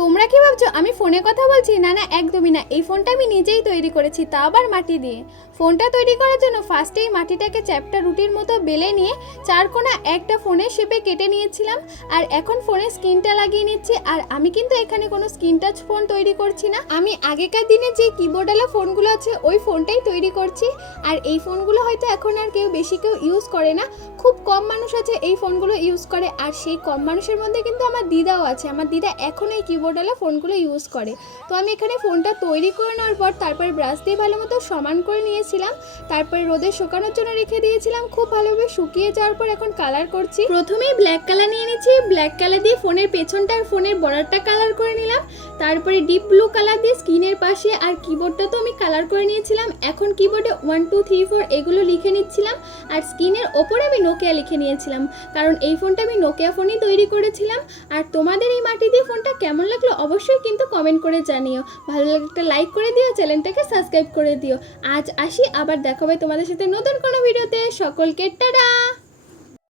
তোমরা কি ভাবছো আমি ফোনে কথা বলছি? না না, একদমই না। এই ফোনটা আমি নিজেই তৈরি করেছি, তা আবার মাটি দিয়ে। ফোনটা তৈরি করার জন্য ফার্স্টেই মাটিটাকে চ্যাপ্টা রুটির মতো বেলে নিয়ে চারকোনা একটা ফোনের শেপে কেটে নিয়েছিলাম। আর এখন ফোনের স্ক্রিনটা লাগিয়ে নিচ্ছি। আর আমি কিন্তু এখানে কোনো স্ক্রিন টাচ ফোন তৈরি করছি না, আমি আগেকার দিনে যে কিবোর্ডওয়ালা ফোনগুলো আছে ওই ফোনটাই তৈরি করছি। আর এই ফোনগুলো হয়তো এখন আর বেশি কেউ ইউজ করে না, খুব কম মানুষ আছে এই ফোনগুলো ইউজ করে। আর সেই কম মানুষের মধ্যে কিন্তু আমার দিদাও আছে। আমার দিদা এখন এই কিবোর্ডওয়ালা ফোনগুলো ইউজ করে। তো আমি এখানে ফোনটা তৈরি করে নেওয়ার পর তারপরে ব্রাশ দিয়ে ভালো মতো সমান করে নিয়েছিলাম। তারপরে রোদে শুকানোর জন্য রেখে দিয়েছিলাম। খুব ভালোভাবে শুকিয়ে যাওয়ার পর এখন কালার করছি। প্রথমেই ব্ল্যাক কালার নিয়ে নিচ্ছি। ব্ল্যাক কালার দিয়ে ফোনের পেছনটা আর ফোনের বর্ডারটা কালার করে নিলাম। তারপরে ডিপ ব্লু কালার দিয়ে স্ক্রিনের পাশে আর কিবোর্ডটা তো আমি কালার করে নিয়েছিলাম। এখন কিবোর্ডে 1 2 3 4 এগুলো লিখে নিচ্ছিলাম। আর স্ক্রিনের ওপরে আমি নোকিয়া লিখে নিয়েছিলাম, কারণ এই ফোনটা আমি নোকিয়া ফোনই তৈরি করেছিলাম। আর তোমাদের এই মাটি দিয়ে ফোনটা কেমন লাগলো অবশ্যই কিন্তু কমেন্ট করে জানিও। ভালো লাগলে একটা লাইক করে দিও, চ্যানেলটাকে সাবস্ক্রাইব করে দিও। আজ আসি, আবার দেখা হবে তোমাদের সাথে নতুন কোনো ভিডিওতে। সকলকে টাটা।